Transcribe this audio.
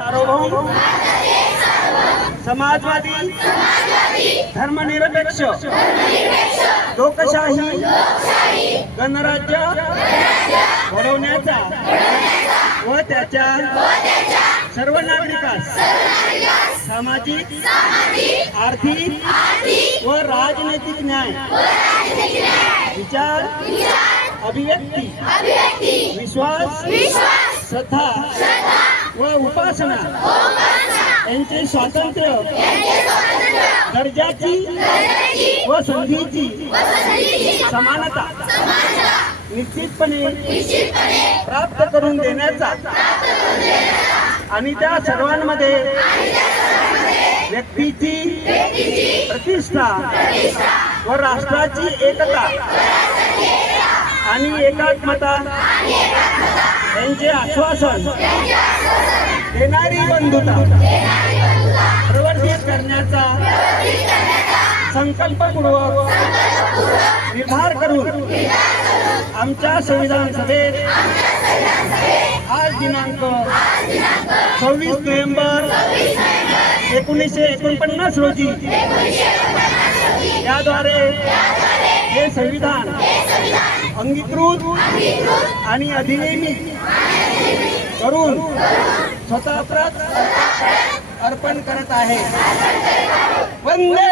सार्वभौम समाजवादी धर्मनिरपेक्ष लोकशाही गणराज्य घडवण्याचा व त्याच्या सर्व नागरिकांस सामाजिक आर्थिक व राजनैतिक न्याय विचार अभिव्यक्ती विश्वास श्रद्धा व उपासना यांचे स्वातंत्र्य दर्जाची व संधीची समानता निश्चितपणे प्राप्त करून देण्याचा आणि त्या सर्वांमध्ये व्यक्तीची प्रतिष्ठा व राष्ट्राची एकता आणि एकात्मता यांचे आश्वासन देणारी बंधुता प्रवर्धित करण्याचा संकल्पपूर्वक निर्धार करून आमच्या संविधान सभेत आज दिनांक 26 नोव्हेंबर 1949 रोजी याद्वारे हे संविधान अंगीकृत आणि अधिनियमित करून स्वतः अर्पण करत आहे. वंदे